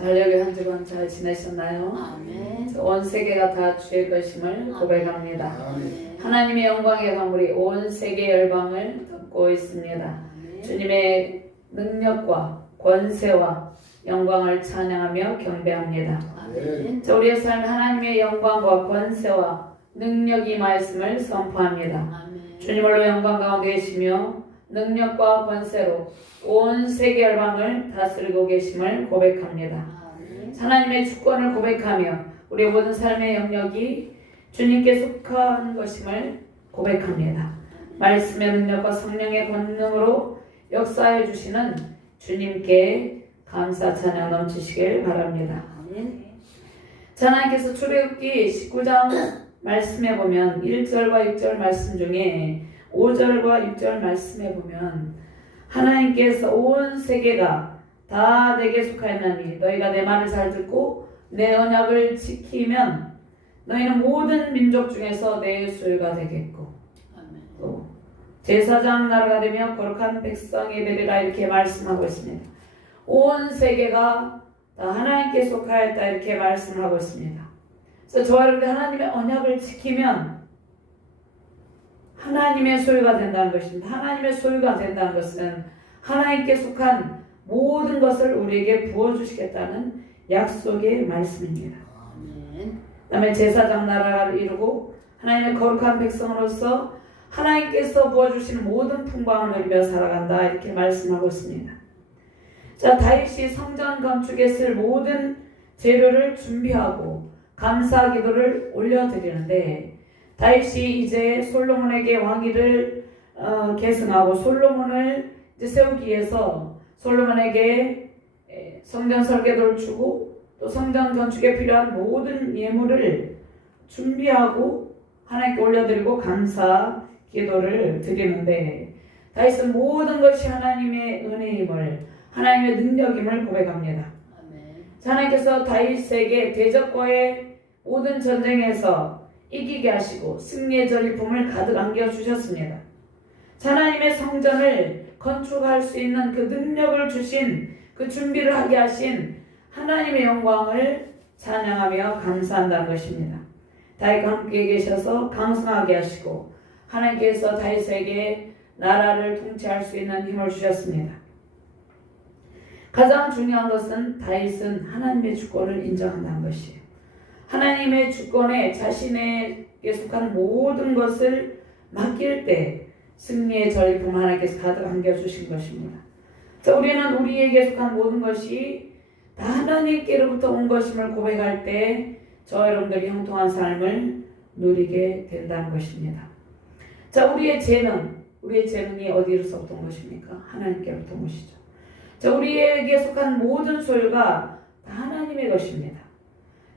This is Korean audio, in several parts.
달력의 한 주간 잘 지내셨나요? 아멘. 온 세계가 다 주의 것임을 고백합니다. 아멘. 하나님의 영광의 강물이 온 세계 열방을 덮고 있습니다. 아멘. 주님의 능력과 권세와 영광을 찬양하며 경배합니다. 아멘. 우리의 삶에 하나님의 영광과 권세와 능력이 임하였음을 선포합니다. 아멘. 주님으로 영광 가운데 계시며 능력과 권세로 온 세계 열방을 다스리고 계심을 고백합니다. 아멘. 하나님의 주권을 고백하며 우리의 모든 삶의 영역이 주님께 속한 것임을 고백합니다. 말씀의 능력과 성령의 권능으로 역사해 주시는 주님께 감사 찬양 넘치시길 바랍니다. 아멘. 하나님께서 출애굽기 19장 말씀에 보면 1절과 6절 말씀 중에 5절과 6절 말씀에 보면 하나님께서 온 세계가 다 내게 속하였나니 너희가 내 말을 잘 듣고 내 언약을 지키면 너희는 모든 민족 중에서 내 소유가 되겠고 아멘. 또 제사장 나라가 되며 거룩한 백성이 되리라 이렇게 말씀하고 있습니다. 온 세계가 다 하나님께 속하였다 이렇게 말씀을 하고 있습니다. 그래서 저와 여러분들 하나님의 언약을 지키면 하나님의 소유가 된다는 것입니다. 하나님의 소유가 된다는 것은 하나님께 속한 모든 것을 우리에게 부어주시겠다는 약속의 말씀입니다. 아멘. 그 다음에 제사장 나라를 이루고 하나님의 거룩한 백성으로서 하나님께서 부어주시는 모든 풍광을 누리며 살아간다 이렇게 말씀하고 있습니다. 자, 다윗이 성전 건축에 쓸 모든 재료를 준비하고 감사 기도를 올려드리는데 다윗이 이제 솔로몬에게 왕위를 계승하고 솔로몬을 이제 세우기 위해서 솔로몬에게 성전 설계도를 주고 또 성전 건축에 필요한 모든 예물을 준비하고 하나님께 올려드리고 감사 기도를 드리는데 다윗은 모든 것이 하나님의 은혜임을 하나님의 능력임을 고백합니다. 아멘. 하나님께서 다윗에게 대적과의 모든 전쟁에서 이기게 하시고 승리의 전리품을 가득 안겨주셨습니다. 하나님의 성전을 건축할 수 있는 그 능력을 주신 그 준비를 하게 하신 하나님의 영광을 찬양하며 감사한다는 것입니다. 다윗과 함께 계셔서 강성하게 하시고 하나님께서 다윗에게 나라를 통치할 수 있는 힘을 주셨습니다. 가장 중요한 것은 다윗은 하나님의 주권을 인정한다는 것이에요. 하나님의 주권에 자신에게 속한 모든 것을 맡길 때 승리의 전리품 하나님께서 가득 안겨주신 것입니다. 자, 우리는 우리에게 속한 모든 것이 다 하나님께로부터 온 것임을 고백할 때 저 여러분들이 형통한 삶을 누리게 된다는 것입니다. 자, 우리의 재능이 어디로부터 온 것입니까? 하나님께로부터 온 것이죠. 자, 우리에게 속한 모든 소유가 다 하나님의 것입니다.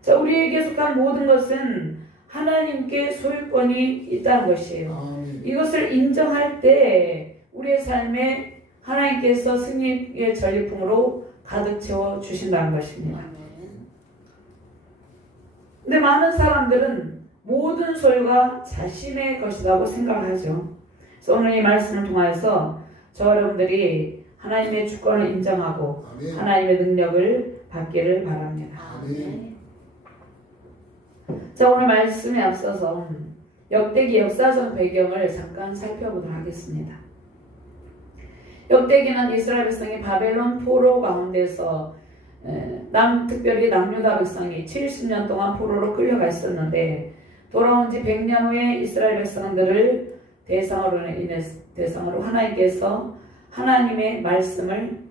자, 우리에게 속한 모든 것은 하나님께 소유권이 있다는 것이에요. 이것을 인정할 때 우리의 삶에 하나님께서 승리의 전리품으로 가득 채워 주신다는 것입니다. 근데 많은 사람들은 모든 소유가 자신의 것이라고 생각하죠. 그래서 오늘 이 말씀을 통하여서 저 여러분들이 하나님의 주권을 인정하고 아멘. 하나님의 능력을 받기를 바랍니다. 아멘. 자, 오늘 말씀에 앞서서 역대기 역사적 배경을 잠깐 살펴보도록 하겠습니다. 역대기는 이스라엘 백성이 바벨론 포로 가운데서 특별히 남유다 백성이 70년 동안 포로로 끌려가 있었는데 돌아온 지 100년 후에 이스라엘 백성들을 대상으로 하나님께서 하나님의 말씀을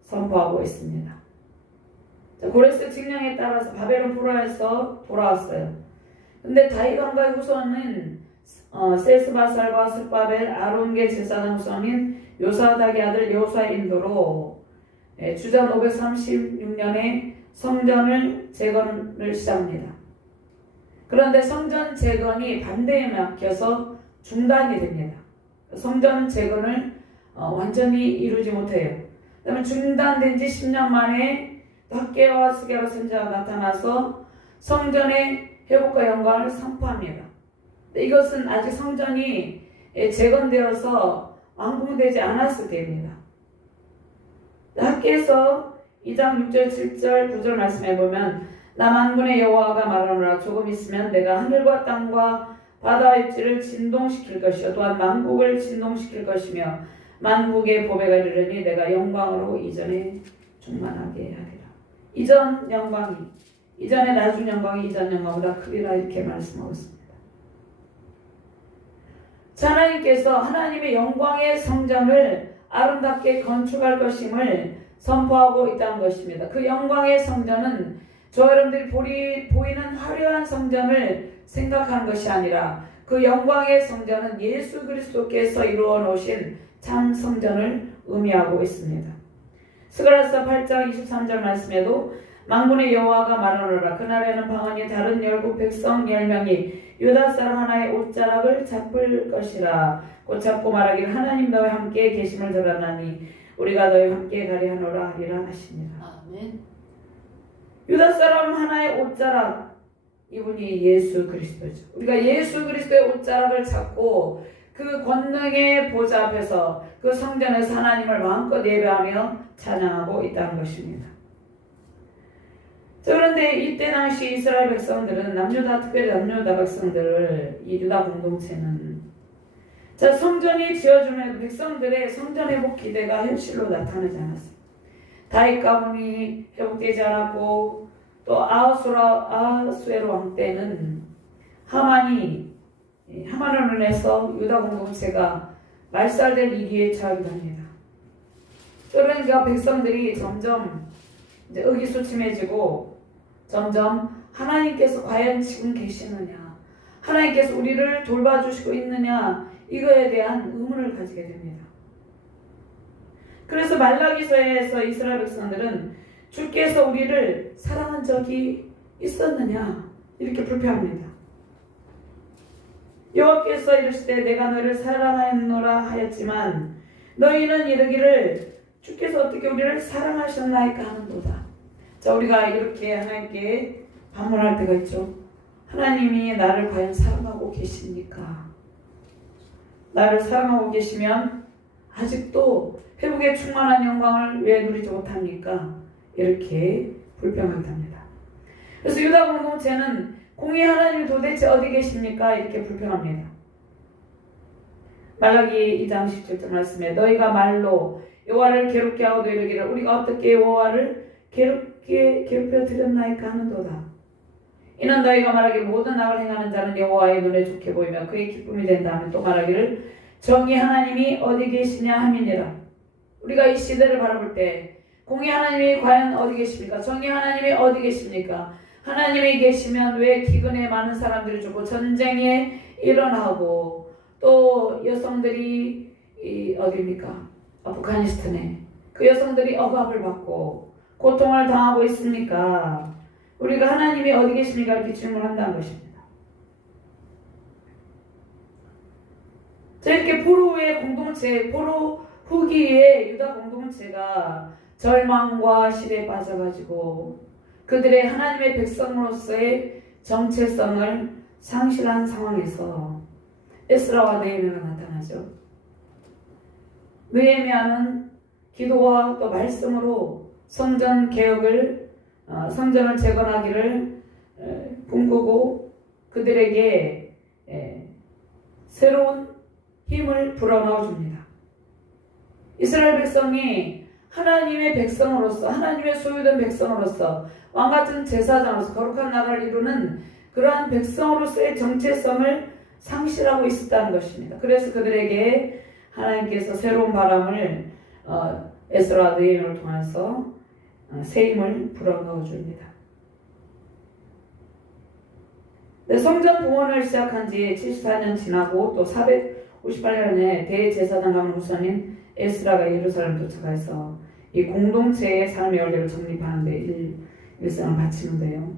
선포하고 있습니다. 고레스 칙령에 따라서 바벨론 포로에서 돌아왔어요. 근데 다윗 왕가의 후손은 세스바살과 스바벨 아론계 제사장 후손인 요사닥의 아들 여호수아의 인도로 주전 536년에 성전을 재건을 시작합니다. 그런데 성전 재건이 반대에 막혀서 중단이 됩니다. 성전 재건을 완전히 이루지 못해요. 그다음에 중단된 지 10년 만에 학개와 스게라 선지자가 나타나서 성전의 회복과 영광을 선포합니다. 이것은 아직 성전이 재건되어서 완공되지 않았을 때입니다. 학개에서 2장 6절 7절 9절 말씀해 보면 나 만군의 여호와가 말하노라 조금 있으면 내가 하늘과 땅과 바다와 입지를 진동시킬 것이요 또한 만국을 진동시킬 것이며 만국의 보배가 이르르니 내가 영광으로 이전에 충만하게 하리라. 이전 영광이 이전에 나중 영광이 이전 영광보다 크리라 이렇게 말씀하고 있습니다. 하나님께서 하나님의 영광의 성전을 아름답게 건축할 것임을 선포하고 있다는 것입니다. 그 영광의 성전은 저와 여러분들이 보이는 화려한 성전을 생각하는 것이 아니라 그 영광의 성전은 예수 그리스도께서 이루어 놓으신 참 성전을 의미하고 있습니다. 스가랴서 8장 23절 말씀에도 만군의 여호와가 말하노라 그날에는 방언이 다른 열국 백성 10명이 유다 사람 하나의 옷자락을 잡을 것이라 곧 잡고 말하기를 하나님 너희 함께 계심을 들었나니 우리가 너희 함께 가리 하노라 하리라 하시니라. 아멘. 유다 사람 하나의 옷자락 이분이 예수 그리스도죠. 우리가 예수 그리스도의 옷자락을 잡고 그 권능의 보좌 앞에서 그 성전에서 하나님을 마음껏 예배하며 찬양하고 있다는 것입니다. 자, 그런데 이때 당시 이스라엘 백성들은 특별히 남유다 백성들을 이 유다 공동체는 자 성전이 지어주면 백성들의 성전 회복 기대가 현실로 나타나지 않았어요. 다윗 가문이 회복되지 않았고 또 아하수에로 왕 때는 하만을 인해서 유다 공동체가 말살될 위기에 처하기도 합니다. 그러니까 백성들이 점점 이제 의기소침해지고 점점 하나님께서 과연 지금 계시느냐, 하나님께서 우리를 돌봐주시고 있느냐 이거에 대한 의문을 가지게 됩니다. 그래서 말라기서에서 이스라엘 백성들은 주께서 우리를 사랑한 적이 있었느냐 이렇게 불평합니다. 여호와께서 이르시되 내가 너를 사랑하였노라 하였지만 너희는 이르기를 주께서 어떻게 우리를 사랑하셨나이까 하는도다. 자, 우리가 이렇게 하나님께 반문할 때가 있죠. 하나님이 나를 과연 사랑하고 계십니까? 나를 사랑하고 계시면 아직도 회복의 충만한 영광을 왜 누리지 못합니까? 이렇게 불평한답니다. 그래서 유다 공동체는 공의 하나님이 도대체 어디 계십니까? 이렇게 불평합니다. 말라기 2장 17절 말씀에 너희가 말로 여호와를 괴롭게 하고 이르기를 우리가 어떻게 여호와를 괴롭혀 드렸나이까 하는도다. 이는 너희가 말하기를 모든 악을 행하는 자는 여호와의 눈에 좋게 보이며 그의 기쁨이 된다 하면 또 말하기를 정의 하나님이 어디 계시냐 함이니라. 우리가 이 시대를 바라볼 때 공의 하나님이 과연 어디 계십니까? 정의 하나님이 어디 계십니까? 하나님이 계시면 왜 기근에 많은 사람들이 죽고 전쟁에 일어나고 또 여성들이 어디입니까? 아프가니스탄에 그 여성들이 억압을 받고 고통을 당하고 있습니까? 우리가 하나님이 어디 계십니까? 이렇게 질문한다는 것입니다. 자, 이렇게 포로 후기에 유다 공동체가 절망과 시대에 빠져가지고 그들의 하나님의 백성으로서의 정체성을 상실한 상황에서 에스라와 느헤미야가 나타나죠. 느헤미야는 기도와 또 말씀으로 성전 개혁을 성전을 재건하기를 꿈꾸고 그들에게 새로운 힘을 불어넣어 줍니다. 이스라엘 백성이 하나님의 백성으로서 하나님의 소유된 백성으로서 왕같은 제사장으로서 거룩한 나라를 이루는 그러한 백성으로서의 정체성을 상실하고 있었다는 것입니다. 그래서 그들에게 하나님께서 새로운 바람을 에스라와 느헤미야를 통해서 새 힘을 불어넣어 줍니다. 성전 봉헌을 시작한 지 74년 지나고 또 458년에 대제사장 가문 후손인 에스라가 예루살렘 도착해서 이 공동체의 삶의 원리를 정립하는 데 일생을 바치는데요.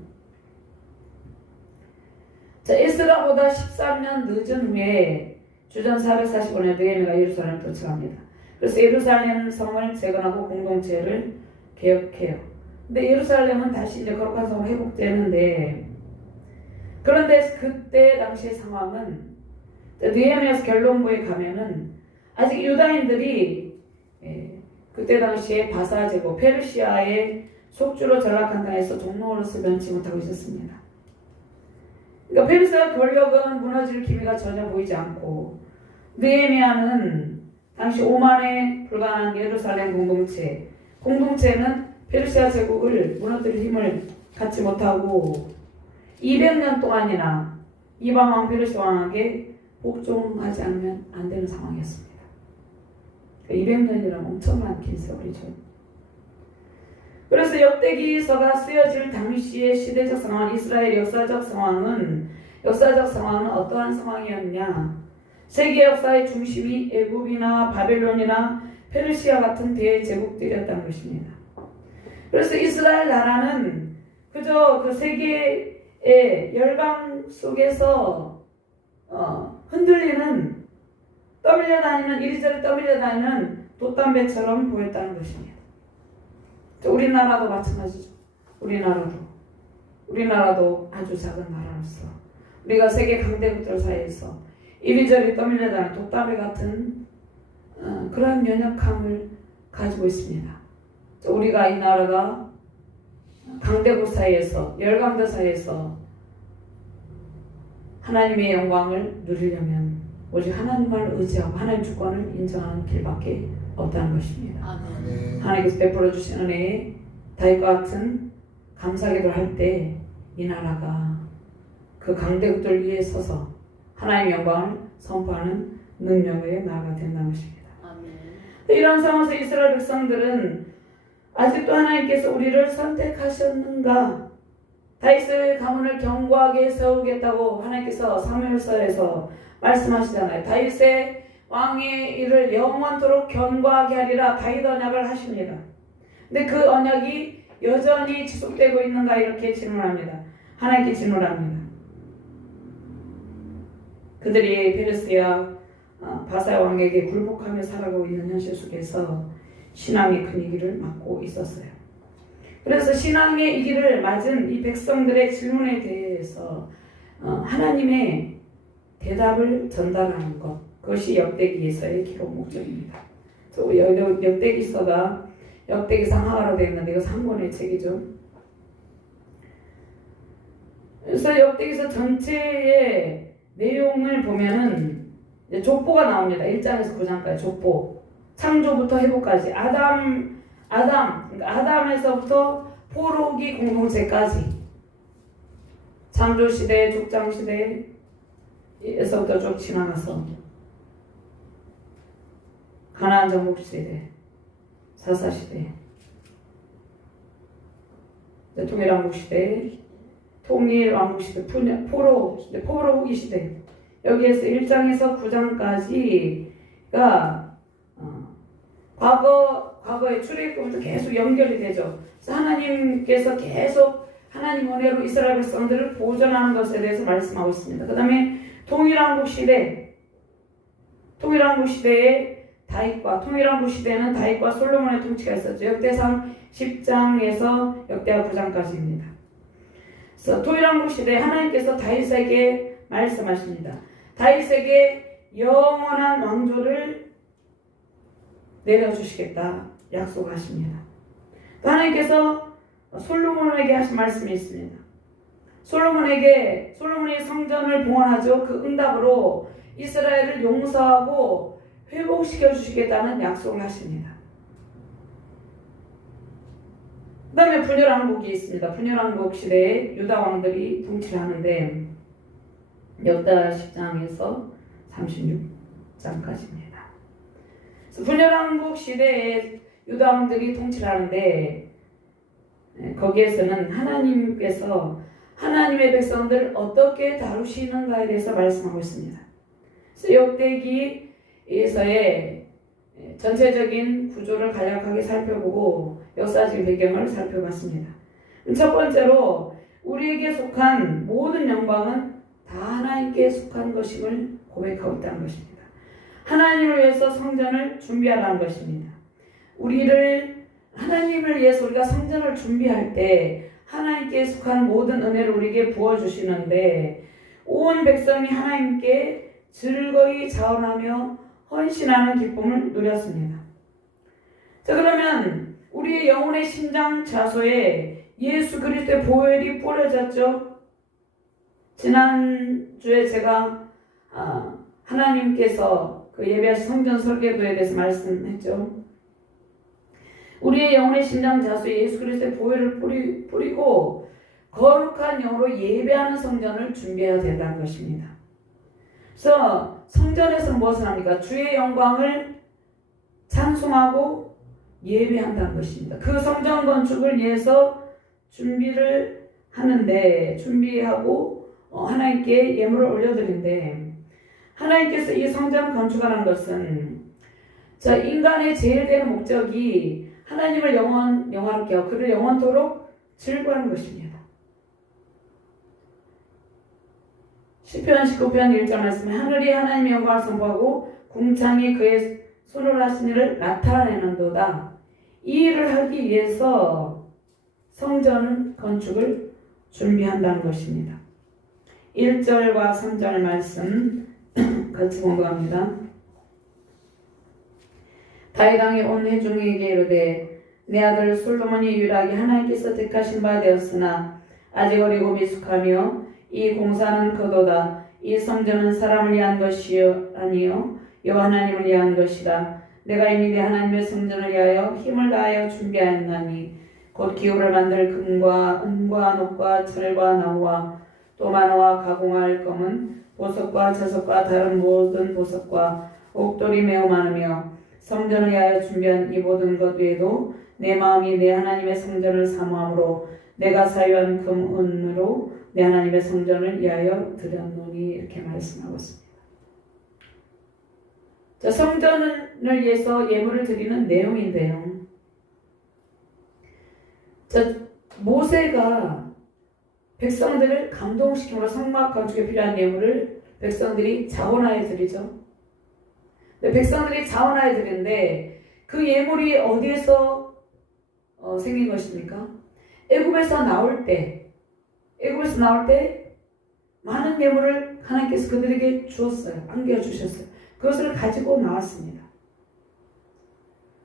자, 에스라보다 13년 늦은 후에 주전 445년 느헤미야가 예루살렘에 도착합니다. 그래서 예루살렘 성을 재건하고 공동체를 개혁해요. 근데 예루살렘은 다시 이제 거룩한 성으로 회복되는데 그런데 그때 당시의 상황은 느헤미야서 결론부에 가면은 아직 유다인들이 그때 당시에 바사 제국 페르시아의 속주로 전락한 땅에서 종로로서 면치 못하고 있었습니다. 그러니까 페르시아 권력은 무너질 기미가 전혀 보이지 않고 느헤미야는 당시 5만에 불과한 예루살렘 공동체는 페르시아 제국을 무너뜨릴 힘을 갖지 못하고 200년 동안이나 이방 왕 페르시아 왕에게 복종하지 않으면 안 되는 상황이었습니다. 200년이라면 엄청난 긴 세월이죠. 그래서 역대기서가 쓰여질 당시의 시대적 상황, 이스라엘 역사적 상황은 어떠한 상황이었냐? 세계 역사의 중심이 애굽이나 바벨론이나 페르시아 같은 대제국들이었다는 것입니다. 그래서 이스라엘 나라는 그저 그 세계의 열강 속에서 흔들리는 이리저리 떠밀려 다니는 돛담배처럼 보였다는 것입니다. 우리나라도 마찬가지죠. 우리나라도 아주 작은 나라로서 우리가 세계 강대국들 사이에서 이리저리 떠밀려 다니는 돛담배 같은 그러한 연약함을 가지고 있습니다. 우리가 이 나라가 강대국 사이에서 열강대 사이에서 하나님의 영광을 누리려면 오직 하나님을 의지하고 하나님 주권을 인정하는 길밖에 없다는 것입니다. 아멘. 하나님께서 베풀어 주신 은혜에 다윗과 같은 감사기도를 할 때 이 나라가 그 강대국들 위에 서서 하나님의 영광을 선포하는 능력의 나라가 된다는 것입니다. 아멘. 이런 상황에서 이스라엘 백성들은 아직도 하나님께서 우리를 선택하셨는가? 다윗의 가문을 견고하게 세우겠다고 하나님께서 사무엘서에서 말씀하시잖아요. 다윗의 왕의 일을 영원토록 견고하게 하리라 다윗 언약을 하십니다. 근데 그 언약이 여전히 지속되고 있는가 이렇게 질문합니다. 하나님께 질문합니다. 그들이 페르시아 바사 왕에게 굴복하며 살아가고 있는 현실 속에서 신앙의 큰 위기를 맞고 있었어요. 그래서 신앙의 위기를 맞은 이 백성들의 질문에 대해서 하나님의 대답을 전달하는 것, 그것이 역대기서의 기록 목적입니다. 역대기서가 역대기상하로 되어 있는데 이거 한 권의 책이죠. 그래서 역대기서 전체의 내용을 보면은 족보가 나옵니다. 1장에서 9장까지 족보. 창조부터 회복까지 아담에서부터 포로기 공동체까지 창조시대, 족장시대에서부터 쭉 지나가서 가나안 정복시대, 사사시대, 통일왕국시대, 통일왕국시대, 포로 후기 시대, 여기에서 1장에서 9장까지가 과거의 출애굽부터 계속 연결이 되죠. 그래서 하나님께서 계속 하나님 은혜로 이스라엘 백성들을 보존하는 것에 대해서 말씀하고 있습니다. 그 다음에 통일왕국 시대에 통일왕국 시대는 다윗과 솔로몬의 통치가 있었죠. 역대상 10장에서 역대하 9장까지입니다. 그래서 통일왕국 시대에 하나님께서 다윗에게 말씀하십니다. 다윗에게 영원한 왕조를 내려주시겠다 약속하십니다. 또 하나님께서 솔로몬에게 하신 말씀이 있습니다. 솔로몬이 성전을 봉헌하죠. 그 응답으로 이스라엘을 용서하고 회복시켜 주시겠다는 약속을 하십니다. 그 다음에 분열왕국이 있습니다. 분열왕국 시대에 유다 왕들이 통치를 하는데 역대하 10장에서 36장까지입니다. 분열왕국 시대에 유다 왕들이 통치를 하는데 거기에서는 하나님께서 하나님의 백성들을 어떻게 다루시는가에 대해서 말씀하고 있습니다. 그래서 역대기에서의 전체적인 구조를 간략하게 살펴보고 역사적 배경을 살펴봤습니다. 첫 번째로 우리에게 속한 모든 영광은 다 하나님께 속한 것임을 고백하고 있다는 것입니다. 하나님을 위해서 성전을 준비하라는 것입니다. 하나님을 위해서 우리가 성전을 준비할 때 하나님께 속한 모든 은혜를 우리에게 부어주시는데 온 백성이 하나님께 즐거이 자원하며 헌신하는 기쁨을 누렸습니다. 자, 그러면 우리의 영혼의 심장 좌소에 예수 그리스도의 보혈이 뿌려졌죠. 지난주에 제가 하나님께서 그 예배하신 성전 설계도에 대해서 말씀했죠. 우리의 영혼의 심장 좌소에 예수 그리스도의 보혈을 뿌리고 거룩한 영으로 예배하는 성전을 준비해야 된다는 것입니다. 그래서 성전에서는 무엇을 합니까? 주의 영광을 찬송하고 예배한다는 것입니다. 그 성전 건축을 위해서 준비를 하는데, 준비하고 하나님께 예물을 올려드리는데, 하나님께서 이 성전 건축하는 것은 인간의 제일 된 목적이 하나님을 영화롭게 하고 그를 영원토록 즐거워하는 것입니다. 시편 19편 1절 말씀에 하늘이 하나님의 영광을 선포하고 궁창이 그의 손으로 하신 일을 나타내는도다. 이 일을 하기 위해서 성전 건축을 준비한다는 것입니다. 1절과 3절 말씀 같이 공부합니다. 다윗 왕이 온 회중에게 이르되 내 아들 솔로몬이 유일하게 하나님께서 택하신 바 되었으나 아직 어리고 미숙하며 이 공사는 거도다. 이 성전은 사람을 위한 것이요 아니요 여호와 하나님을 위한 것이라. 내가 이미 내 하나님의 성전을 위하여 힘을 다하여 준비하였나니 곧 기호를 만들 금과 은과 녹과 철과 나무와 또 만화와 가공할 검은 보석과 자석과 다른 모든 보석과 옥돌이 매우 많으며 성전을 위하여 준비한 이 모든 것 외에도 내 마음이 내 하나님의 성전을 사모함으로 내가 사유한 금, 은으로 내 하나님의 성전을 위하여 드렸노니 이렇게 말씀하고 있습니다. 자, 성전을 위해서 예물을 드리는 내용인데요. 자, 모세가 백성들을 감동시키므로 성막 건축에 필요한 예물을 백성들이 자원하여 드리죠. 백성들이 자원하여 드리는데 그 예물이 어디에서 생긴 것입니까? 애굽에서 나올 때 많은 예물을 하나님께서 그들에게 주었어요. 안겨주셨어요. 그것을 가지고 나왔습니다.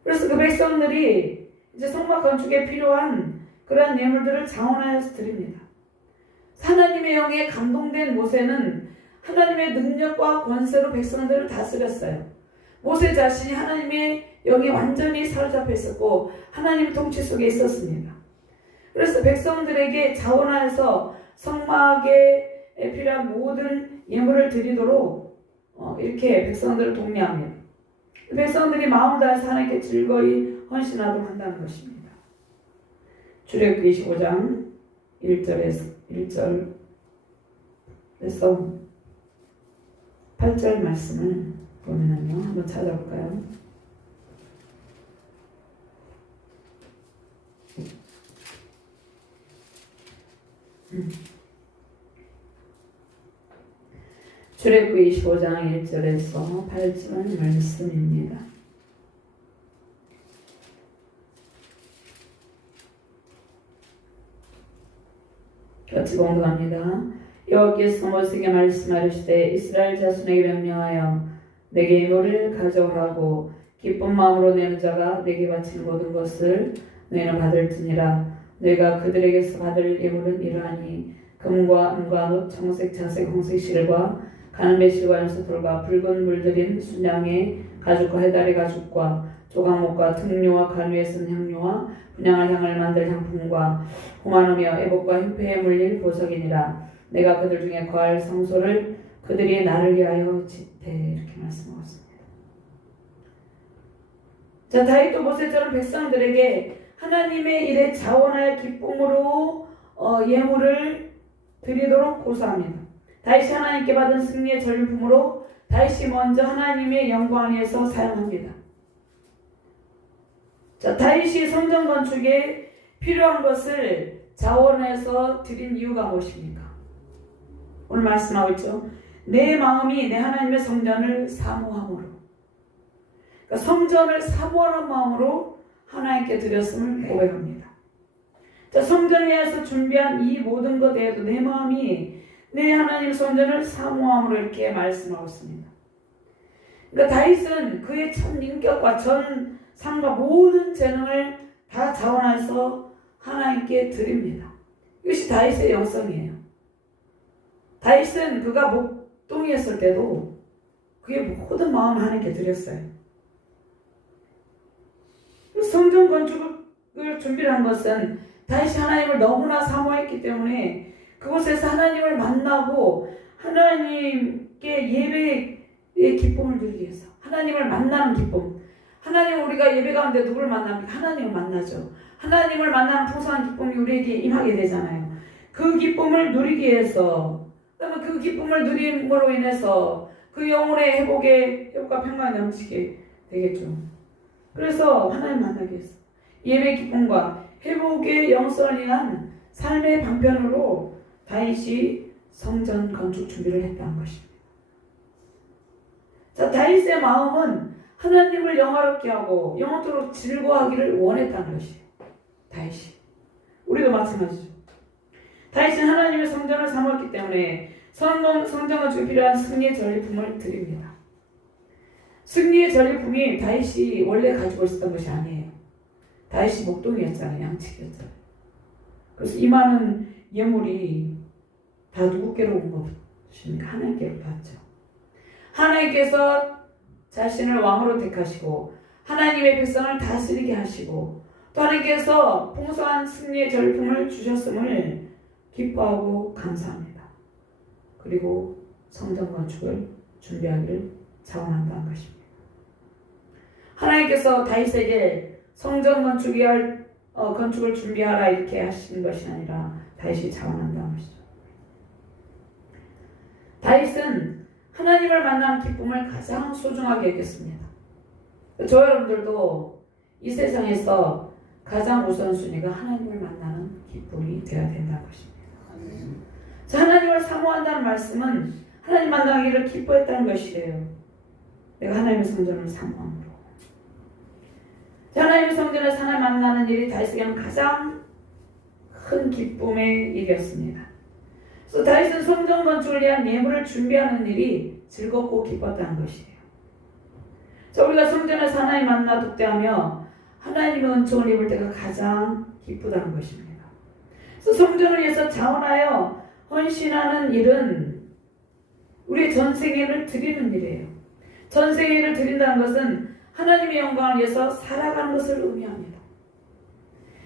그래서 그 백성들이 이제 성막 건축에 필요한 그러한 예물들을 자원하여서 드립니다. 하나님의 영에 감동된 모세는 하나님의 능력과 권세로 백성들을 다스렸어요. 모세 자신이 하나님의 영에 완전히 사로잡혀 있었고 하나님 통치 속에 있었습니다. 그래서 백성들에게 자원하여서 성막에 필요한 모든 예물을 드리도록 이렇게 백성들을 독려합니다. 백성들이 마음 다해서 하나님께 즐거이 헌신하도록 한다는 것입니다. 출애굽기 25장 1절에서 8절 말씀을 보면요. 한번 찾아볼까요? 출애굽기 25장 1절에서 8절 말씀입니다. 같이 공부합니다. 여호와께서 모세에게 말씀하시되 이스라엘 자손에게 명령하여 내게 예물을 가져오라고 기쁜 마음으로 내는 자가 내게 바치는 모든 것을 너희는 받을지니라. 너희가 그들에게서 받을 예물은 이러하니 금과 은과 놋, 청색, 자색, 홍색 실과 가늠의 실과 연소돌과 붉은 물들인 순양의 가죽과 해달의 가죽과 조각목과 등료와 간위에 쓴 향료와 분향할 향을 만들 향품과 호만우며 애복과 흰폐에 물릴 보석이니라. 내가 그들 중에 거할 성소를 그들이 나를 위하여 짓되 이렇게 말씀하고 있습니다. 자, 다윗도 모세처럼 백성들에게 하나님의 일에 자원할 기쁨으로 예물을 드리도록 고사합니다. 다윗이 하나님께 받은 승리의 전리품으로 다윗이 먼저 하나님의 영광을 위해서 사용합니다. 자, 다윗이 성전 건축에 필요한 것을 자원해서 드린 이유가 무엇입니까? 오늘 말씀하고 있죠. 내 마음이 내 하나님의 성전을 사모함으로, 그러니까 성전을 사모하는 마음으로 하나님께 드렸음을 고백합니다. 자, 성전을 위해서 준비한 이 모든 것 외에도 내 마음이 내 하나님 성전을 사모함으로 이렇게 말씀하고 있습니다. 그러니까 다윗은 그의 참 인격과 전 삶과 모든 재능을 다 자원해서 하나님께 드립니다. 이것이 다윗의 영성이에요. 다윗은 그가 목동이었을 때도 그의 모든 마음을 하나님께 드렸어요. 성전 건축을 준비를 한 것은 다윗이 하나님을 너무나 사모했기 때문에 그곳에서 하나님을 만나고 하나님께 예배의 기쁨을 누리기 위해서, 하나님을 만나는 기쁨. 하나님, 우리가 예배 가운데 누구를 만납니까? 하나님을 만나죠. 하나님을 만나는 풍성한 기쁨이 우리에게 임하게 되잖아요. 그 기쁨을 누리기 위해서, 그다음에 그 기쁨을 누림으로 인해서 그 영혼의 회복과 평강이 넘치게 되겠죠. 그래서 하나님 만나기 위해서 예배의 기쁨과 회복의 영성을 위한 삶의 방편으로 다윗이 성전 건축 준비를 했다는 것입니다. 자, 다윗의 마음은 하나님을 영화롭게 하고 영원토록 즐거워하기를 원했다는 것이에요. 다윗이. 우리도 마찬가지죠. 다윗은 하나님의 성전을 삼았기 때문에 성전 건축에 필요한 승리의 전리품을 드립니다. 승리의 전리품이 다윗이 원래 가지고 있었던 것이 아니에요. 다윗이 목동이었잖아요. 양측이었잖아요. 그래서 이 많은 예물이 다 누구께로 온 것입니까? 하나님께로 갔죠. 하나님께서 자신을 왕으로 택하시고 하나님의 백성을 다스리게 하시고 또 하나님께서 풍성한 승리의 전리품을 주셨음을 기뻐하고 감사합니다. 그리고 성전 건축을 준비하기를 자원한다는 것입니다. 하나님께서 다윗에게 성전 건축을 준비하라 이렇게 하신 것이 아니라 다윗이 자원한다는 것이죠. 다윗은 하나님을 만난 기쁨을 가장 소중하게 여겼습니다. 저 여러분들도 이 세상에서 가장 우선순위가 하나님을 만나는 기쁨이 되어야 된다는 것입니다. 자, 하나님을 사모한다는 말씀은 하나님 만나기를 기뻐했다는 것이에요. 내가 하나님의 성전을 사모함으로. 자, 하나님의 성전에서 하나님 만나는 일이 다윗에게는 가장 큰 기쁨의 일이었습니다. 그래서 다윗은 성전 건축을 위한 예물을 준비하는 일이 즐겁고 기뻤다는 것이에요. 자, 우리가 성전에서 하나님 만나 독대하며 하나님의 은총을 입을 때가 가장 기쁘다는 것입니다. 그래서 성전을 위해서 자원하여 헌신하는 일은 우리의 전생애를 드리는 일이에요. 전생애를 드린다는 것은 하나님의 영광을 위해서 살아가는 것을 의미합니다.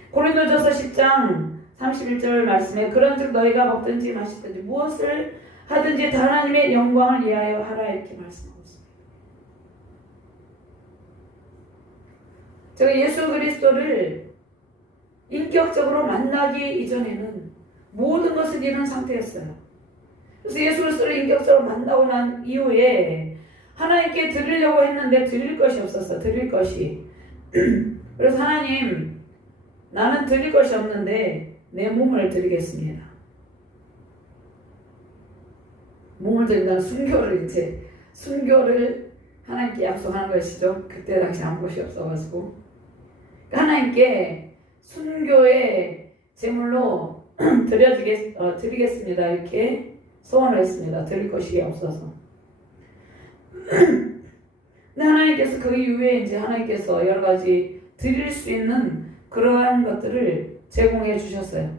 고린도전서 10장 31절 말씀에 그런즉 너희가 먹든지 마시든지 무엇을 하든지 다 하나님의 영광을 위하여 하라 이렇게 말씀하고 있습니다. 제가 예수 그리스도를 인격적으로 만나기 이전에는 모든 것을 잃은 상태였어요. 그래서 예수 그리스도를 인격적으로 만나고 난 이후에 하나님께 드리려고 했는데 드릴 것이 없었어. 드릴 것이. 그래서 하나님, 나는 드릴 것이 없는데 내 몸을 드리겠습니다. 몸을 드린다는 순교를 하나님께 약속하는 것이죠. 그때 당시 아무것이 없어가지고 하나님께 순교의 제물로 드리겠습니다. 이렇게 소원을 했습니다. 드릴 것이 없어서. 근데 하나님께서 그 이후에 이제 하나님께서 여러 가지 드릴 수 있는 그러한 것들을 제공해 주셨어요.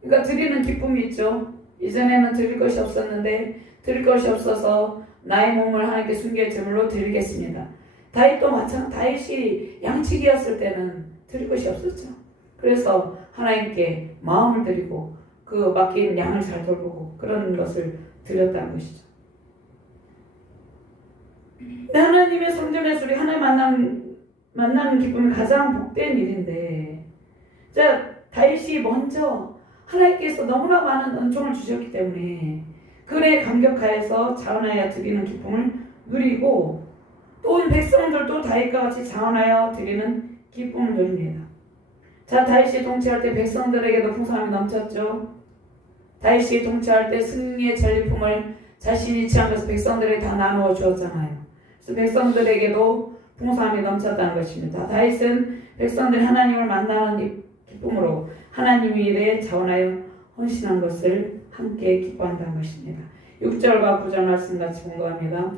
그러니까 드리는 기쁨이 있죠. 이전에는 드릴 것이 없었는데 드릴 것이 없어서 나의 몸을 하나님께 순교의 제물로 드리겠습니다. 다윗도 다윗이 양치기였을 때는 드릴 것이 없었죠. 그래서 하나님께 마음을 드리고 그 맡긴 양을 잘 돌보고 그런 것을 드렸다는 것이죠. 하나님의 성전에서 우리 하나님 만나는 기쁨이 가장 복된 일인데, 자, 다윗이 먼저 하나님께서 너무나 많은 은총을 주셨기 때문에 그에 감격하여서 자원하여 드리는 기쁨을 누리고 또 온 백성들도 다윗과 같이 자원하여 드리는 기쁨을 누립니다. 자, 다윗이 통치할 때 백성들에게도 풍성함이 넘쳤죠. 다윗이 통치할 때 승리의 전리품을 자신이 취한 것을 백성들에게 다 나누어 주었잖아요. 그래서 백성들에게도 풍성함이 넘쳤다는 것입니다. 다윗은 백성들이 하나님을 만나는 기쁨으로 하나님의 일에 자원하여 헌신한 것을 함께 기뻐한다는 것입니다. 6절과 9절 말씀 같이 공부합니다.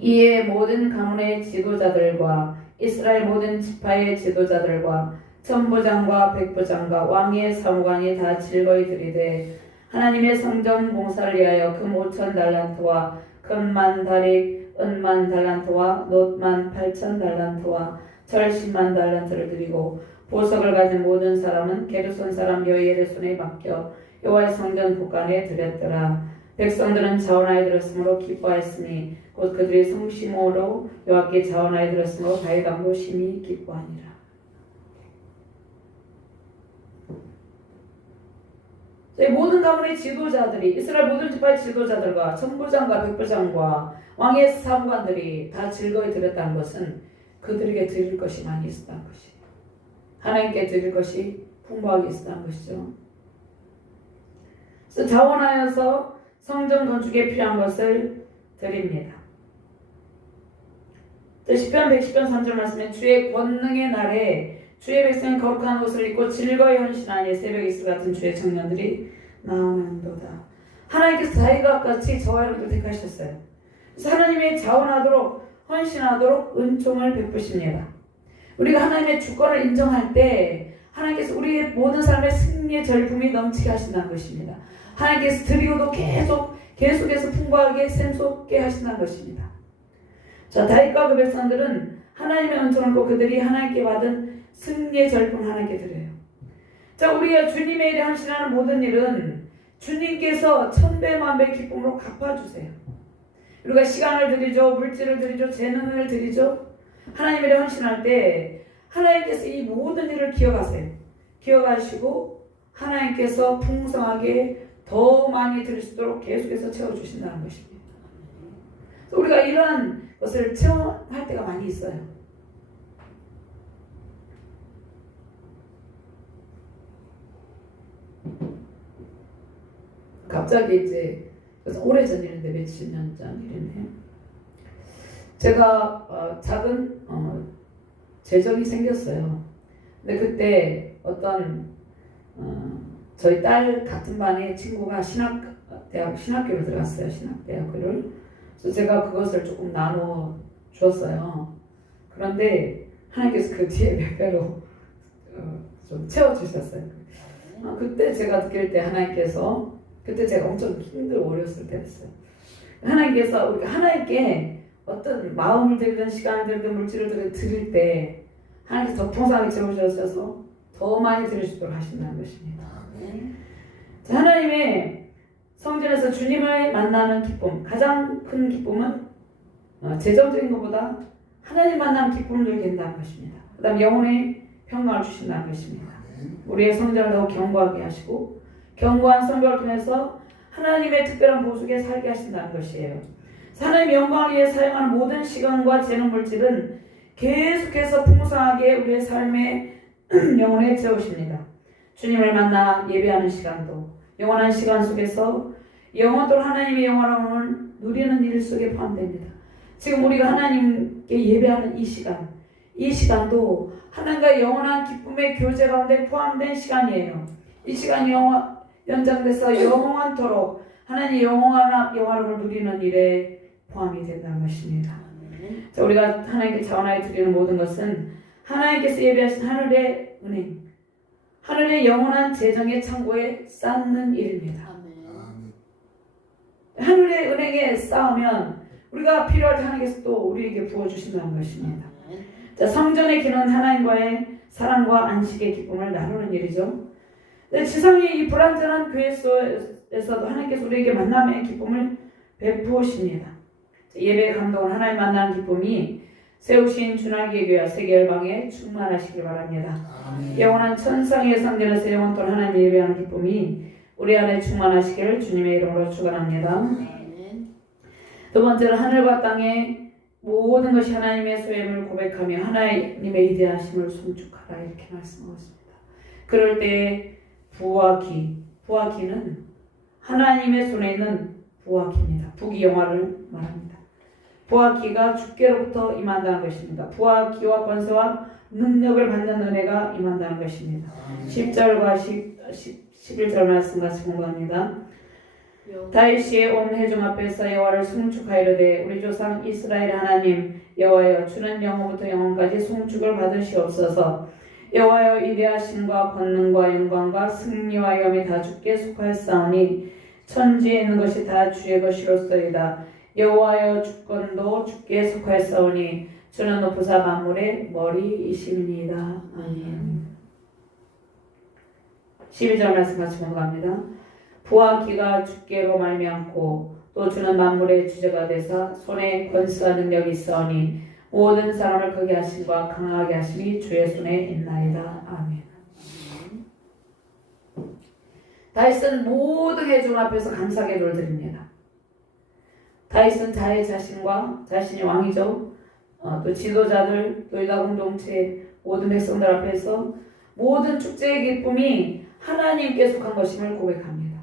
이에 모든 가문의 지도자들과 이스라엘 모든 지파의 지도자들과 천부장과 백부장과 왕의 사무관이 다 즐거이 들이되 하나님의 성전 공사를 위하여 금 5천 달란트와 금 10,000다리 은 10,000달란트와 놋 18,000달란트와 철 100,000달란트를 드리고 보석을 가진 모든 사람은 게르손 사람 여이엘의 손에 맡겨 여호와의 성전 곳간에 드렸더라. 백성들은 자원하여 들었으므로 기뻐하였으니 곧 그들의 성심으로 여호와께 자원하여 들었으므로 다윗왕도 심히 기뻐하니라. 모든 가문의 지도자들이 이스라엘 모든 지파의 지도자들과 천부장과 백부장과 왕의 사무관들이 다 즐거이 드렸다는 것은 그들에게 드릴 것이 많이 있었다는 것이에요. 하나님께 드릴 것이 풍부하게 있었다는 것이죠. 그래서 자원하여서 성전 건축에 필요한 것을 드립니다. 시편 110편 3절 말씀에 주의 권능의 날에 주의 백성이 거룩한 옷을 입고 즐거이 헌신하니 새벽 이슬 같은 주의 청년들이 나오는도다. 하나님께서 다윗과 같이 저와 여러분들 택하셨어요. 그래서 하나님의 자원하도록 헌신하도록 은총을 베푸십니다. 우리가 하나님의 주권을 인정할 때 하나님께서 우리의 모든 삶의 승리의 절품이 넘치게 하신다는 것입니다. 하나님께서 드리고도 계속해서 풍부하게 샘솟게 하신다는 것입니다. 자, 다윗과 그 백성들은 하나님의 은총을 받고 그들이 하나님께 받은 승리의 절품을 하나님께 드려요. 자, 우리가 주님의 일에 헌신하는 모든 일은 주님께서 천배만배 기쁨으로 갚아주세요. 우리가 시간을 드리죠, 물질을 드리죠, 재능을 드리죠. 하나님의 일에 헌신할 때 하나님께서 이 모든 일을 기억하세요. 기억하시고 하나님께서 풍성하게 더 많이 드릴 수 있도록 계속해서 채워주신다는 것입니다. 우리가 이러한 것을 체험할 때가 많이 있어요. 갑자기 이제 오래전 일인데 며칠 년 전 일이네요. 제가 작은 재정이 생겼어요. 근데 그때 어떤 저희 딸 같은 반의 친구가 신학교를 들어갔어요. 신학대학교를. 그래서 제가 그것을 조금 나눠 주었어요. 그런데 하나님께서 그 뒤에 몇 배로 좀 채워주셨어요. 그때 제가 느낄 때 하나님께서 그때 제가 엄청 힘들고 어렸을 때였어요. 하나님께서 우리가 하나님께 어떤 마음을 들든 시간을 들든 물질을 들든 드릴 때 하나님께서 더 풍성하게 채워주셔서 더 많이 드릴 수 있도록 하신다는 것입니다. 자, 하나님의 성전에서 주님을 만나는 기쁨, 가장 큰 기쁨은 재정적인 것보다 하나님 만나는 기쁨을 누리게 된다는 것입니다. 그 다음 영혼의 평강을 주신다는 것입니다. 우리의 성전을 더 견고하게 하시고 견고한 성전을 통해서 하나님의 특별한 보석에 살게 하신다는 것이에요. 하나님의 영광을 위해 사용하는 모든 시간과 재능 물질은 계속해서 풍성하게 우리의 삶의 영혼에 채우십니다. 주님을 만나 예배하는 시간도 영원한 시간 속에서 영원토록 하나님의 영원함을 누리는 일 속에 포함됩니다. 지금 우리가 하나님께 예배하는 이 시간도 하나님과 영원한 기쁨의 교제 가운데 포함된 시간이에요. 이 시간이 연장돼서 영원토록 하나님의 영원함을 누리는 일에 포함이 된다는 것입니다. 자, 우리가 하나님께 자원하여 드리는 모든 것은 하나님께서 예배하신 하늘의 은행, 하늘의 영원한 재정의 창고에 쌓는 일입니다. 하늘의 은행에 쌓으면 우리가 필요할 때 하나님께서 또 우리에게 부어주신다는 것입니다. 자, 성전의 기는 하나님과의 사랑과 안식의 기쁨을 나누는 일이죠. 지상의 이 불완전한 교회 속에서도 하나님께서 우리에게 만남의 기쁨을 베푸십니다. 예배 감동을 하나님 만나는 기쁨이 세우신 준하기의 교회와 세계 열방에 충만하시길 바랍니다. 영원한 천상의 성전에서 영원토록 하나님 예배하는 기쁨이 우리 안에 충만하시기를 주님의 이름으로 축원합니다. 두 번째로 하늘과 땅의 모든 것이 하나님의 소임을 고백하며 하나님의 위대하심을 송축하라 이렇게 말씀하셨습니다. 그럴 때 부하기는 하나님의 손에 있는 부하기입니다. 부귀 영화를 말합니다. 부하기가 주께로부터 임한다는 것입니다. 부하기와 권세와 능력을 받는 은혜가 임한다는 것입니다. 10절과 11절 말씀 같이 공부합니다. 다윗이 온 회중 앞에서 여호와를 송축하이르되 우리 조상 이스라엘 하나님 여호와여 주는 영원부터 영원까지 송축을 받으시옵소서. 여호와여 위대하심과 권능과 영광과 승리와 영이 다 주께 속하였사오니 천지에 있는 것이 다 주의 것이로소이다. 여호와여 주권도 주께 속하였사오니 주는 높으사 만물의 머리이심이니이다. 아멘. 12절 말씀 같이 공부합니다. 부와 기가 주께로 말미암고 또 주는 만물의 주제가 되사 손에 권수와 능력이 있사오니 모든 사람을 크게 하심과 강하게 하심이 주의 손에 있나이다. 아멘. 다윗은 모든 회중 앞에서 감사기도를 드립니다. 다윗은 자의 자신과 자신이 왕이죠. 또 지도자들, 또 유다 공동체 모든 백성들 앞에서 모든 축제의 기쁨이 하나님께 속한 것임을 고백합니다.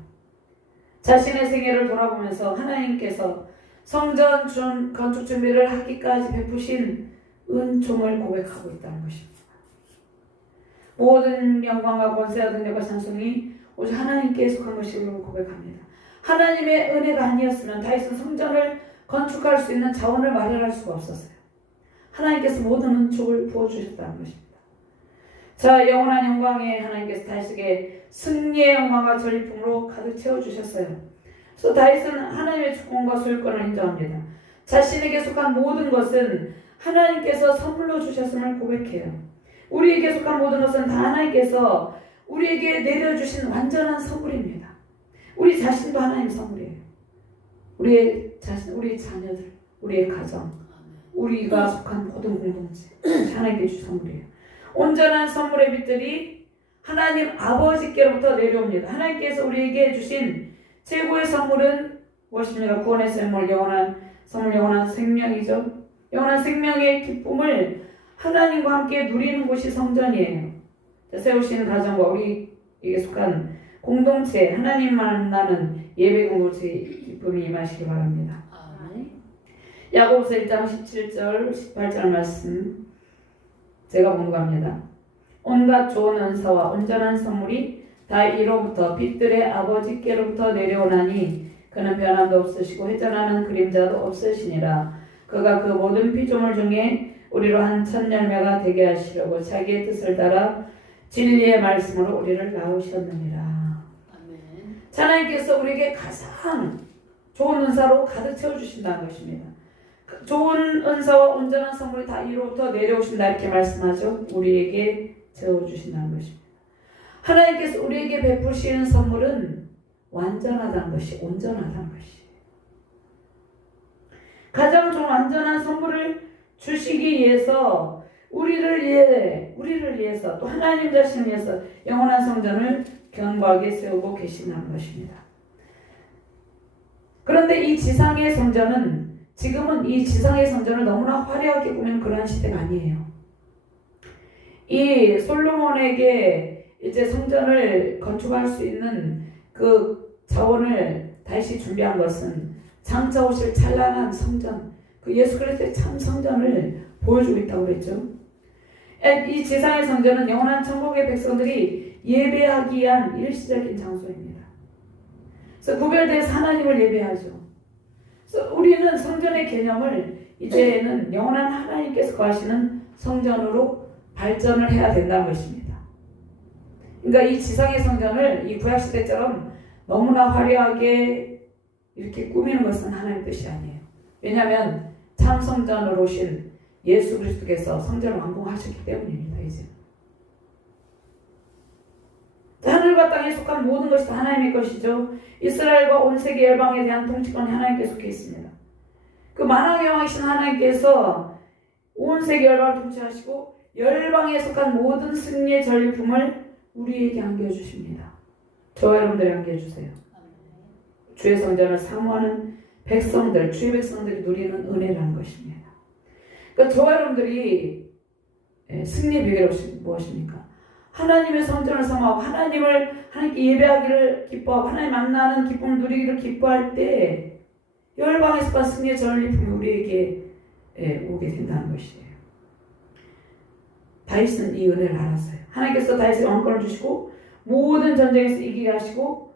자신의 생애를 돌아보면서 하나님께서 성전 건축 준비를 하기까지 베푸신 은총을 고백하고 있다는 것입니다. 모든 영광과 권세와 능력과 찬송이 오직 하나님께 속한 것임을 고백합니다. 하나님의 은혜가 아니었으면 다윗은 성전을 건축할 수 있는 자원을 마련할 수가 없었어요. 하나님께서 모든 은총을 부어주셨다는 것입니다. 자, 영원한 영광에 하나님께서 다윗에게 승리의 영광과 전리품으로 가득 채워주셨어요. 그래서 다윗은 하나님의 주권과 소유권을 인정합니다. 자신에게 속한 모든 것은 하나님께서 선물로 주셨음을 고백해요. 우리에게 속한 모든 것은 다 하나님께서 우리에게 내려주신 완전한 선물입니다. 우리 자신도 하나님의 선물이에요. 우리의 자신, 우리의 자녀들, 우리의 가정, 우리가 속한 모든 공동체 하나님께 주신 선물이에요. 온전한 선물의 빛들이 하나님 아버지께로부터 내려옵니다. 하나님께서 우리에게 주신 최고의 선물은 무엇입니까? 구원의 선물, 영원한 선물, 영원한 생명이죠. 영원한 생명의 기쁨을 하나님과 함께 누리는 곳이 성전이에요. 세우시는 가정과 우리에게 속한 공동체, 하나님 만나는 예배 공동체의 기쁨이 임하시기 바랍니다. 야고보서 1장 17절 18절 말씀 제가 공부합니다. 온갖 좋은 은사와 온전한 선물이 다 이로부터 빛들의 아버지께로부터 내려오나니 그는 변함도 없으시고 회전하는 그림자도 없으시니라. 그가 그 모든 피조물 중에 우리로 한 첫 열매가 되게 하시려고 자기의 뜻을 따라 진리의 말씀으로 우리를 낳으셨느니라. 아멘. 하나님께서 우리에게 가장 좋은 은사로 가득 채워주신다는 것입니다. 좋은 은사와 온전한 선물이 다 이로부터 내려오신다 이렇게 말씀하죠. 우리에게 채워주신다는 것입니다. 하나님께서 우리에게 베푸시는 선물은 완전하다는 것이, 온전하다는 것이. 가장 좋은 완전한 선물을 주시기 위해서 우리를 위해서 또 하나님 자신을 위해서 영원한 성전을 견고하게 세우고 계신다는 것입니다. 그런데 이 지상의 성전은 지금은 이 지상의 성전을 너무나 화려하게 꾸미는 그러한 시대가 아니에요. 이 솔로몬에게 이제 성전을 건축할 수 있는 그 자원을 다시 준비한 것은 장차 오실 찬란한 성전, 그 예수 그리스도의 참 성전을 보여주고 있다고 그랬죠. 이 지상의 성전은 영원한 천국의 백성들이 예배하기 위한 일시적인 장소입니다. 그래서 구별돼서 하나님을 예배하죠. 그래서 우리는 성전의 개념을 이제는 영원한 하나님께서 거하시는 성전으로 발전을 해야 된다는 것입니다. 그러니까 이 지상의 성전을 이 구약시대처럼 너무나 화려하게 이렇게 꾸미는 것은 하나님의 뜻이 아니에요. 왜냐하면 참 성전으로 오신 예수 그리스도께서 성전을 완공하셨기 때문입니다. 이제 하늘과 땅에 속한 모든 것이 다 하나님의 것이죠. 이스라엘과 온 세계 열방에 대한 통치권이 하나님께 속해 있습니다. 그 만왕의 왕이신 하나님께서 온 세계 열방을 통치하시고 열방에 속한 모든 승리의 전리품을 우리에게 안겨주십니다. 저와 여러분들이 안겨주세요. 주의 성전을 사모하는 백성들, 주의 백성들이 누리는 은혜라는 것입니다. 그러니까 저와 여러분들이 승리의 비결이 무엇입니까? 하나님의 성전을 사모하고 하나님께 예배하기를 기뻐하고 하나님 만나는 기쁨을 누리기를 기뻐할 때 열방에서 받은 승리의 전리품이 우리에게 오게 된다는 것이에요. 다윗은 이 은혜를 알았어요. 하나님께서 다윗에게 왕권을 주시고 모든 전쟁에서 이기게 하시고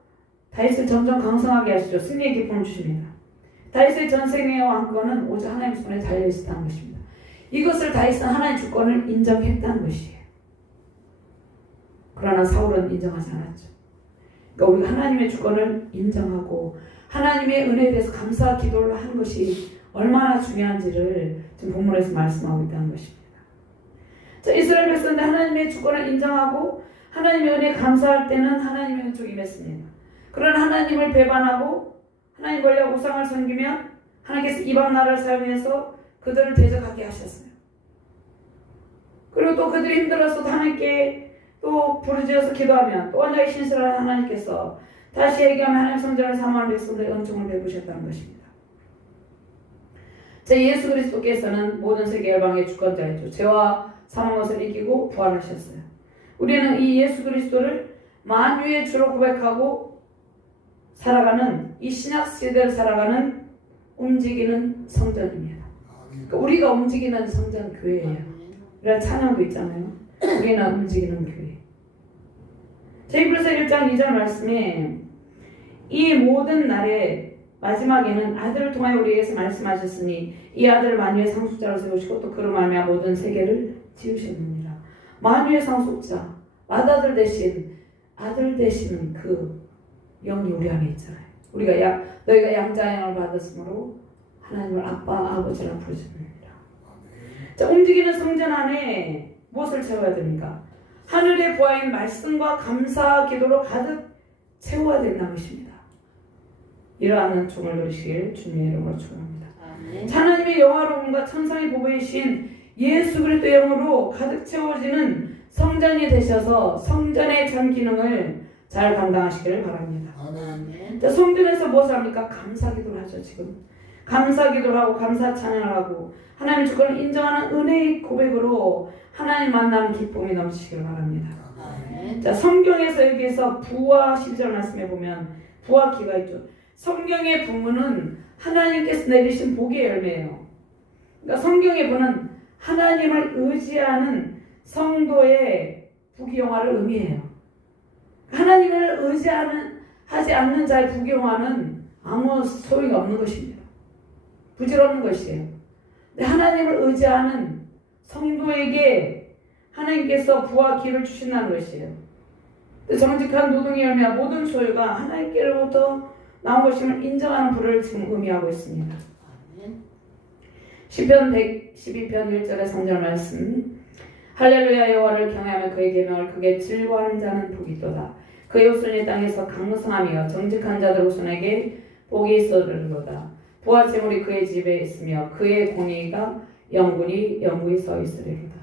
다윗을 점점 강성하게 하시죠. 승리의 기쁨을 주십니다. 다윗의 전생의 왕권은 오직 하나님 손에 달려 있었다는 것입니다. 이것을 다윗은 하나님의 주권을 인정했다는 것이에요. 그러나 사울은 인정하지 않았죠. 그러니까 우리가 하나님의 주권을 인정하고 하나님의 은혜에 대해서 감사 기도를 하는 것이 얼마나 중요한지를 지금 본문에서 말씀하고 있다는 것입니다. 자, 이스라엘 백성들 하나님의 주권을 인정하고 하나님의 은혜에 감사할 때는 하나님의 은총이 임했습니다. 그러나 하나님을 배반하고 하나님 권리와 우상을 섬기면 하나님께서 이방 나라를 사용해서 그들을 대적하게 하셨어요. 그리고 또 그들이 힘들어서 하나님께 또 부르짖어서 기도하면 또 원자의 신실한 하나님께서 다시 회개하면 하나님 성전을 사모하는 백성들의 은총을 베푸셨다는 것입니다. 제 예수 그리스도께서는 모든 세계 열방의 주권자이죠. 죄와 사망 것을 이기고 부활하셨어요. 우리는 이 예수 그리스도를 만유의 주로 고백하고 살아가는 이 신약 시대를 살아가는 움직이는 성전입니다. 그러니까 우리가 움직이는 성전 교회예요. 우리가 찬양도 있잖아요. 우리는 움직이는 교회. 히브리서 1장 2절 말씀에 이 모든 날의 마지막에는 아들을 통하여 우리에게서 말씀하셨으니 이 아들을 만유의 상속자로 세우시고 또 그로 말미암아 모든 세계를 지으셨느니라. 만유의 상속자, 맏아들 대신 아들 되시는 그 영이 우리 안에 있잖아요. 우리가 너희가 양자양을 받았으므로 하나님을 아빠, 아버지라 부르십니다. 자, 움직이는 성전 안에 무엇을 채워야 됩니까? 하늘의 보아인 말씀과 감사 기도로 가득 채워야 된다는 것입니다. 이러한 은총을 누리시길 주님의 이름으로 축원합니다. 하나님의 영화로움과 천상의 보배이신 예수 그리스도의 영으로 가득 채워지는 성전이 되셔서 성전의 참 기능을 잘 감당하시기를 바랍니다. 아멘. 자, 성전에서 무엇을 합니까? 감사 기도를 하죠. 지금 감사 기도를 하고 감사 찬양을 하고 하나님 주권을 인정하는 은혜의 고백으로 하나님 만나는 기쁨이 넘치시길 바랍니다. 아멘. 자, 성경에서 여기에서 부와 12절 말씀해 보면 부와 기가 있죠. 성경의 부문은 하나님께서 내리신 복의 열매예요. 그러니까 성경의 부는 하나님을 의지하는 성도의 부귀영화를 의미해요. 하나님을 하지 않는 자의 부귀영화는 아무 소용이 없는 것입니다. 부질없는 것이에요. 근데 하나님을 의지하는 성도에게 하나님께서 부와 기를 주신다는 것이에요. 정직한 노동의 열매와 모든 소유가 하나님께로부터 나온 것임을 인정하는 부를 지금 의미하고 있습니다. 아멘. 시편 112편 1절의 3절 말씀. 할렐루야 여호와를 경외하며 그의 계명을 크게 즐거워하는 자는 복이 있도다. 그의 후손이 땅에서 강성하며 정직한 자들 후손에게 복이 있으리로다. 부와 재물이 그의 집에 있으며 그의 공의가 영구히 서 있으리로다.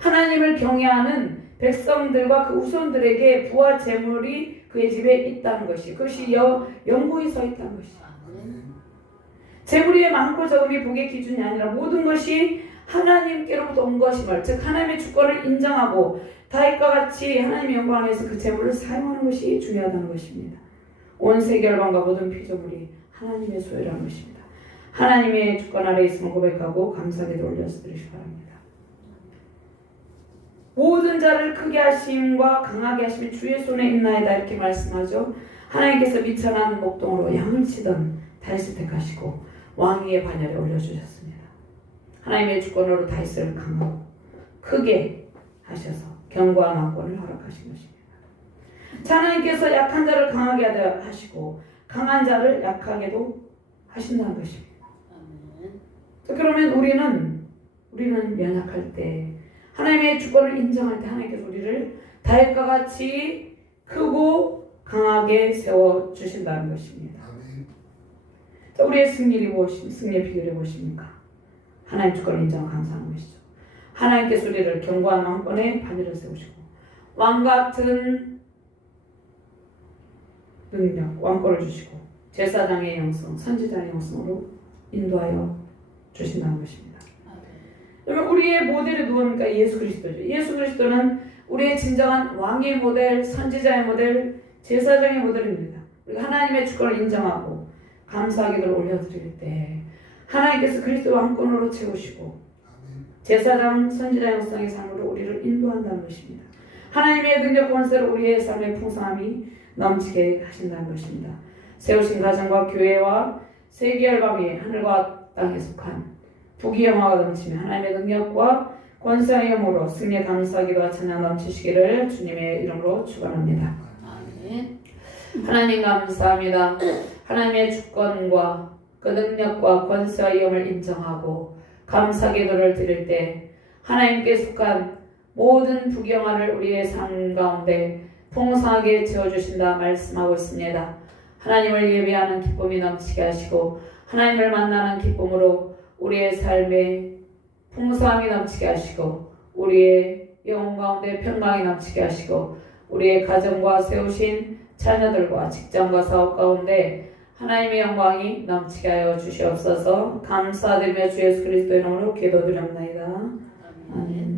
하나님을 경외하는 백성들과 그 후손들에게 부와 재물이 그의 집에 있다는 것이, 그것이 영구히 서 있다는 것이. 재물이 많고 적음이 복의 기준이 아니라 모든 것이 하나님께로부터 온 것임을, 즉 하나님의 주권을 인정하고 다윗과 같이 하나님의 영광 안에서 그 재물을 사용하는 것이 중요하다는 것입니다. 온 세계 열방과 모든 피조물이 하나님의 소유라는 것입니다. 하나님의 주권 아래 있음을 고백하고 감사기도 올려서 드리시기 바랍니다. 모든 자를 크게 하심과 강하게 하심이 주의 손에 있나이다 이렇게 말씀하죠. 하나님께서 미천한 목동으로 양을 치던 다윗을 택하시고 왕위의 반열에 올려주셨습니다. 하나님의 주권으로 다윗을 강하고 크게 하셔서 견고한 왕권을 허락하신 것입니다. 하나님께서 약한 자를 강하게 하시고 강한 자를 약하게도 하신다는 것입니다. 아멘. 그러면 우리는 연약할 때 하나님의 주권을 인정할 때 하나님께서 우리를 다윗과 같이 크고 강하게 세워주신다는 것입니다. 자, 우리의 승리의 비결이 무엇입니까? 하나님 주권을 인정하고 감사하는 것이죠. 하나님께서 우리를 견고한 왕권에 반열에 세우시고 왕같은 능력, 왕권을 주시고 제사장의 영성, 선지자의 영성으로 인도하여 주신다는 것입니다. 그러면 우리의 모델이 누굽니까? 예수 그리스도죠. 예수 그리스도는 우리의 진정한 왕의 모델, 선지자의 모델, 제사장의 모델입니다. 우리가 하나님의 주권을 인정하고 감사하기를 올려드릴 때 하나님께서 그리스도 왕권으로 채우시고 제사장, 선지자 영성의 삶으로 우리를 인도한다는 것입니다. 하나님의 능력 권세로 우리의 삶의 풍성함이 넘치게 하신다는 것입니다. 세우신 가정과 교회와 세계 열방이 하늘과 땅에 속한 부귀영화가 넘치며 하나님의 능력과 권세의 힘으로 승리에 감사하기도 찬양 넘치시기를 주님의 이름으로 축원합니다. 아멘. 하나님 감사합니다. 하나님의 주권과 그 능력과 권세와 위엄을 인정하고 감사 기도를 드릴 때 하나님께 속한 모든 부귀영화를 우리의 삶 가운데 풍성하게 채워주신다 말씀하고 있습니다. 하나님을 예배하는 기쁨이 넘치게 하시고 하나님을 만나는 기쁨으로 우리의 삶에 풍성함이 넘치게 하시고 우리의 영혼 가운데 평강이 넘치게 하시고 우리의 가정과 세우신 자녀들과 직장과 사업 가운데 하나님의 영광이 넘치게 하여 주시옵소서. 감사드리며 주 예수 그리스도 이름으로 기도드립니다. 아멘.